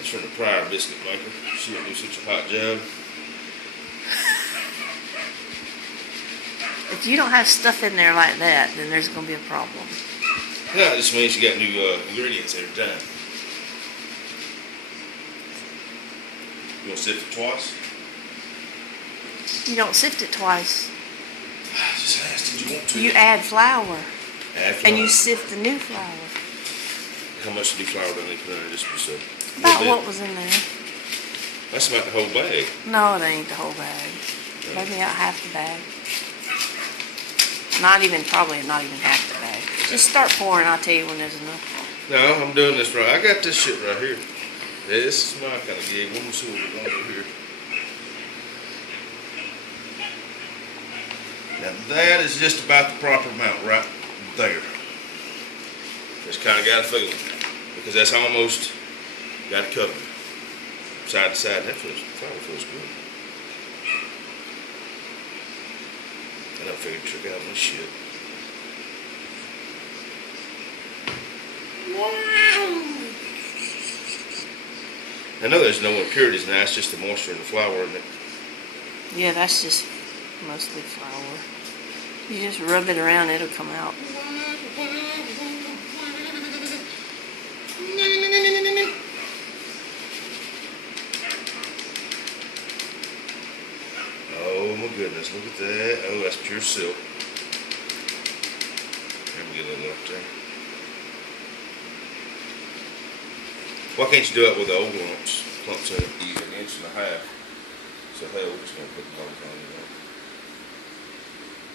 That's from the prior biscuit maker. She didn't do such a hot job. If you don't have stuff in there like that, then there's going to be a problem. Yeah, it just means you got new ingredients every time. You want to sift it twice? You don't sift it twice. I just asked, did you want to? You add flour. Add flour. And you sift the new flour. How much new flour do I need to put in there? Just About what was in there. That's about the whole bag. No, it ain't the whole bag. Maybe out half the bag. Probably not even half the bag. Just start pouring, I'll tell you when there's enough. No, I'm doing this right. I got this shit right here. This is my kind of gig. Let me see what we're going to do here. Now that is just about the proper amount right there. Just kind of got a feeling. Because that's almost got it covered. Side to side. That probably feels good. I don't figure trick out this shit. I know there's no impurities now, it's just the moisture in the flour, isn't it? Yeah, that's just mostly flour. You just rub it around, it'll come out. Oh my goodness, look at that. Oh, that's pure silk. Let me get a little up there. Why can't you do it with the old lumps in it? You use 1.5 inches. So hell, we're just going to put the bones on it.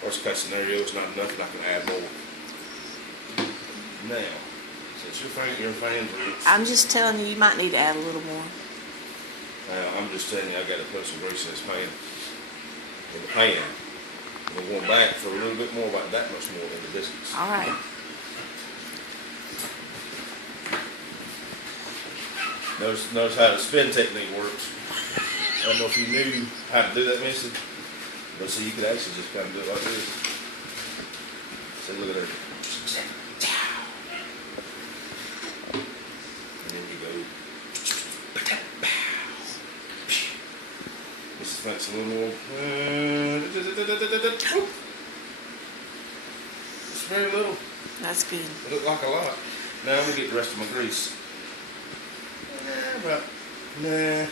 Worst case scenario, it's not enough and I can add more. Now, since your fans are... I'm just telling you, you might need to add a little more. Now, I'm just telling you, I got to put some grease in this pan. In the pan. And we're going back for a little bit more, about that much more than the biscuits. All right. Notice how the spin technique works. I don't know if you knew how to do that, Missy. But see, you could actually just kind of do it like this. See, look at there. And then you go. This is like some little more. It's very little. That's good. It looked like a lot. Now I'm going to get the rest of my grease. Nah.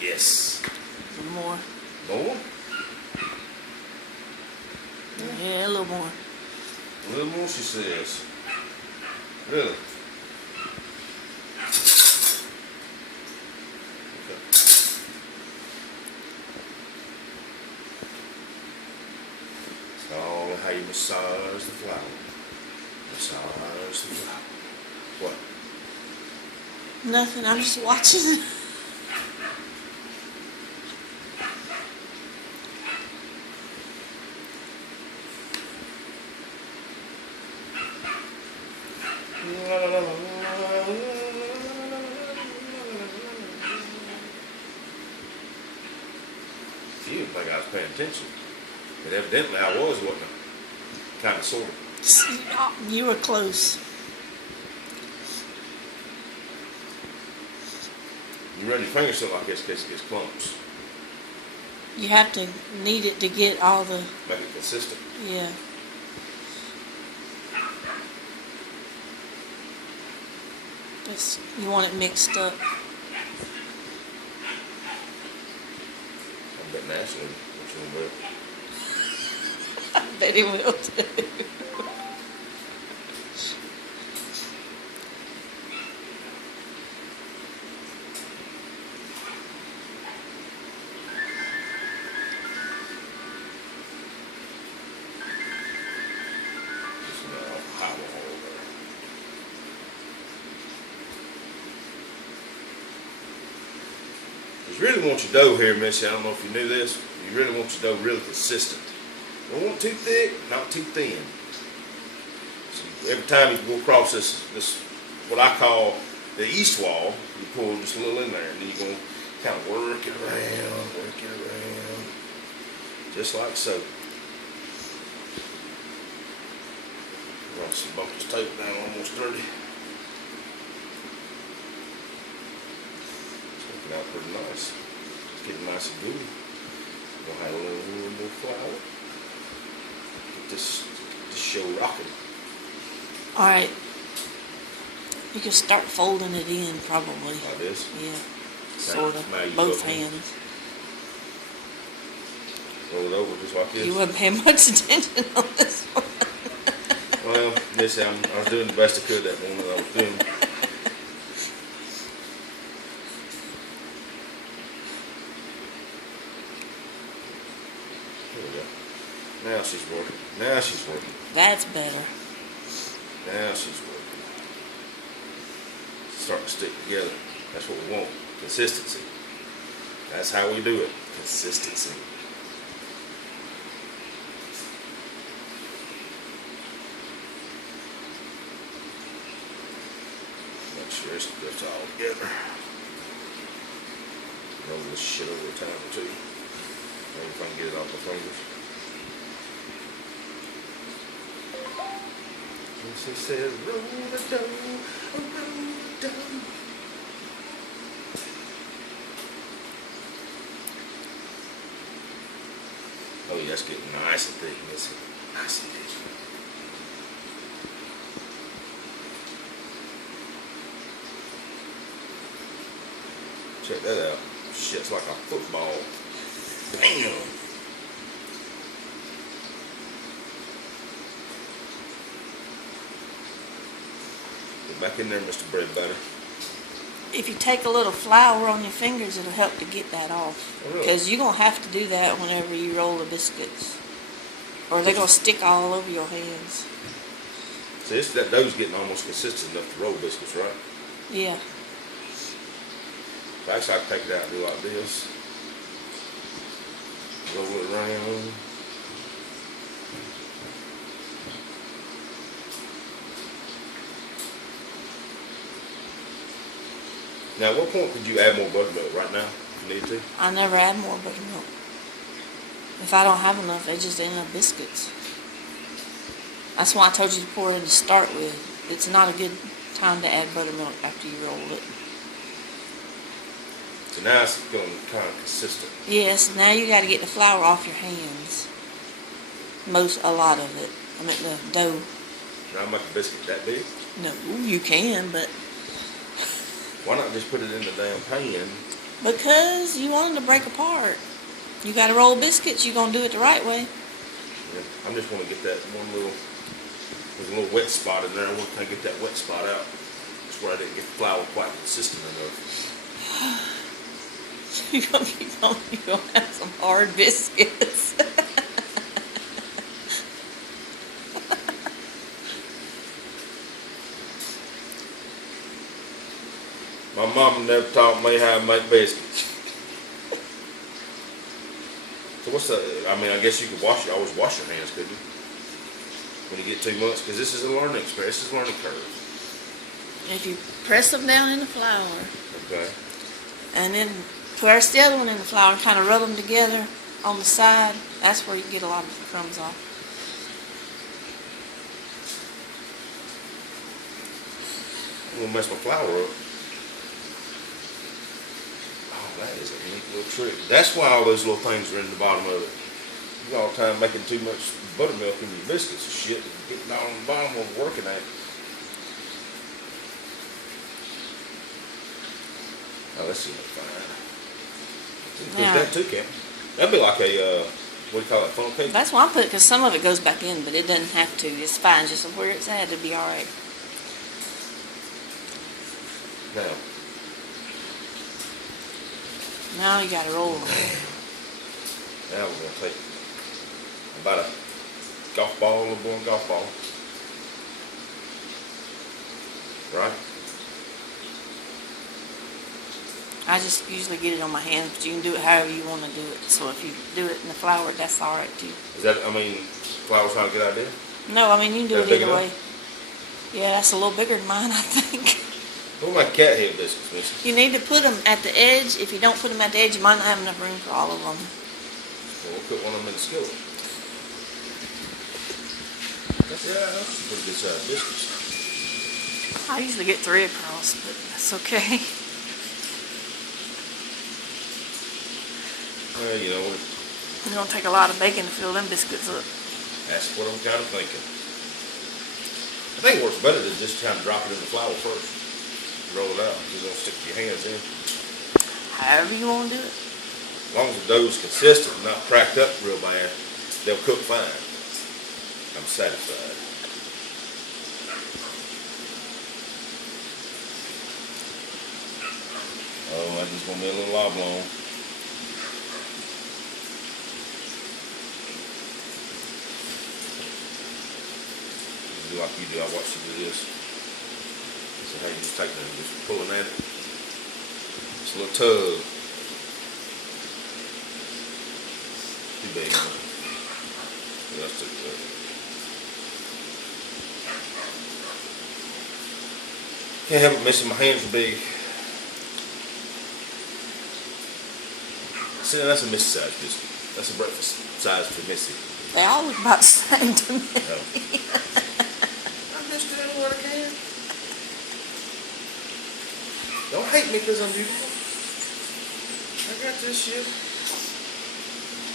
Yes. Some more. More? Yeah, a little more. A little more, she says. Really? Okay. It's all how you massage the flour. Massage the flour. What? Nothing, I'm just watching. You didn't think I was paying attention. But evidently I was, wasn't I? Kind of, sort of. You were close. You run your fingers something like this in case it gets clumps. You have to knead it to get all the... Make it consistent. Yeah. You want it mixed up. I bet Nashville, which one will. I bet it will too. You really want your dough here, Missy. I don't know if you knew this. You really want your dough really consistent. You don't want too thick, not too thin. So every time you go across this what I call the east wall, you pull just a little in there, and then you're going to kind of work it around, just like so. Bump this table down almost 30. out pretty nice. It's getting nice and gooey. We'll have a little more flour. Get this show rocking. Alright. You can start folding it in probably. Like this? Yeah. Sort Sort of. of. Both hands. Roll it over just like this. You wasn't paying much attention on this one. Well, listen, I was doing the best I could that morning. I was doing. There we go. Now she's working. Now she's working. That's better. Now she's working. It's starting to stick together. That's what we want. Consistency. That's how we do it. Consistency. Make sure it's all together. Roll this shit over a time or two. Maybe if I can get it off my fingers. And she said, roll the dough, roll the dough. Oh yeah, it's getting nice and thick. It's nice and thick. Check that out. Shit's like a football. Bam! Get back in there, Mr. Bread Butter. If you take a little flour on your fingers, it'll help to get that off. Oh, really? Because you're going to have to do that whenever you roll the biscuits. Or they're going to stick all over your hands. See, that dough's getting almost consistent enough to roll biscuits, right? Yeah. Actually, I can take it out and do like this. Roll it around. Now, at what point could you add more buttermilk? Right now, if you need to? I never add more buttermilk. If I don't have enough, they just end up biscuits. That's why I told you to pour it in to start with. It's not a good time to add buttermilk after you roll it. So now it's going kind of consistent. Yes, now you got to get the flour off your hands. A lot of it. I mean the dough. Now make a biscuit that big. No, you can, but Why not just put it in the damn pan? because you want them to break apart. You got to roll biscuits. You're gonna do it the right way. Yeah, I'm just going to get that one little. There's a little wet spot in there. I want to get that wet spot out. That's where I didn't get the flour quite consistent enough. You're gonna have some hard biscuits. My mom never taught me how to make biscuits. So what's the? I mean, I guess you could always wash your hands, couldn't you? When you get 2 months, because this is a learning experience. This is a learning curve. If you press them down in the flour, Okay. and then press the other one in the flour and kind of rub them together on the side, that's where you get a lot of the crumbs off. I'm gonna mess my flour up. Oh, that is a neat little trick. That's why all those little things are in the bottom of it. You all the time making too much buttermilk in your biscuits and shit, getting down on the bottom of working at it. Oh, that's gonna be fine. You can Yeah. cook that too, Cam. That'd be like a, what do you call it, funnel cake? That's why I put it, because some of it goes back in, but it doesn't have to. It's fine, just where it's at, it'll be all right. Now, Now you got to roll them. now we're gonna take about a golf ball, a little one golf ball. Right? I just usually get it on my hands, but you can do it however you want to do it. So if you do it in the flour, that's all right too. Is that, I mean, flour's not a good idea? No, I mean, you can do That it big either way. enough? Yeah, that's a little bigger than mine, I think. What about cat head biscuits, Missy? You need to put them at the edge. If you don't put them at the edge, you might not have enough room for all of them. Well, we'll put one of them in the skillet. Yeah, that's some pretty good sized biscuits. I usually get 3 across, but that's okay. Well, you know, It's gonna take a lot of bacon to fill them biscuits up. that's what I'm kind of thinking. I think it works better to just kind of drop it in the flour first. Roll it out. You don't stick your hands in. However you wanna do it. As long as the dough is consistent and not cracked up real bad, they'll cook fine. I'm satisfied. Oh, that's just gonna be a little oblong. Do like you do. I watch you do this. So how you just take them, just pulling at it. Just a little tug. Too big. Yeah, that's too good. Can't help it missing. My hands are big. See, that's a Missy size biscuit. That's a breakfast size for Missy. They all look about the same to me. No. I'm just doing what I can. Don't hate me because I'm beautiful. I got this shit.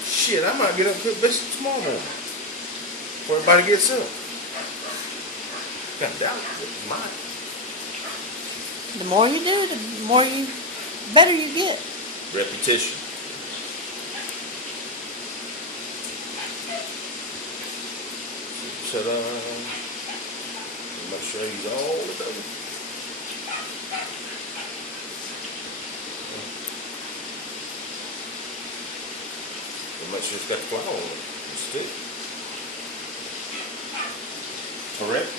Shit, I might get up and cook biscuits tomorrow morning. Before everybody gets up. Kind of doubt it, but you might. The more you do, the better you get. Repetition. Set up. Make sure I use all the dough. And make sure it's got the flour on it. And stick. Correct?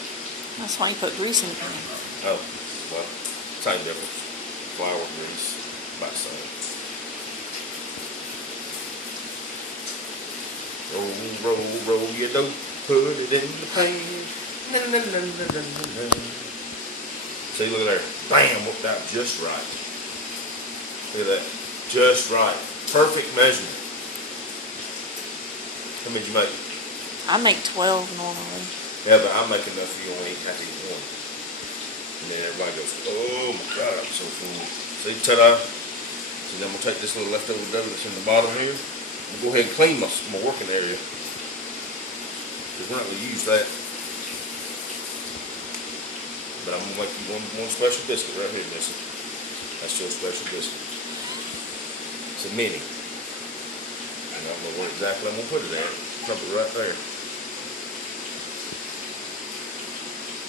That's why you put grease in the pan. Oh, well, same difference. Flour, grease, about the same. Roll your dough. Put it in the pan. Na, na, na, na, na, na, na. See, look at there. Bam, worked out just right. Look at that. Just right. Perfect measurement. How many did you make? I make 12 normally. Yeah, but I'm making enough for you only have to eat one. And then everybody goes, oh my God, I'm so full. See, ta-da. So then I'm going to take this little leftover dough that's in the bottom here. I'm going to go ahead and clean my working area. Because we're not going to use that. But I'm going to make you one special biscuit right here, Missy. That's your special biscuit. It's a mini. And I don't know where exactly I'm going to put it at. Probably right there.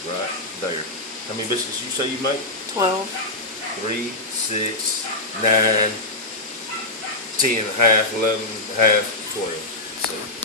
Right there. How many biscuits you say you make? 12. 3, 6, 9, 10 and a half, 11 and a half, 12. See?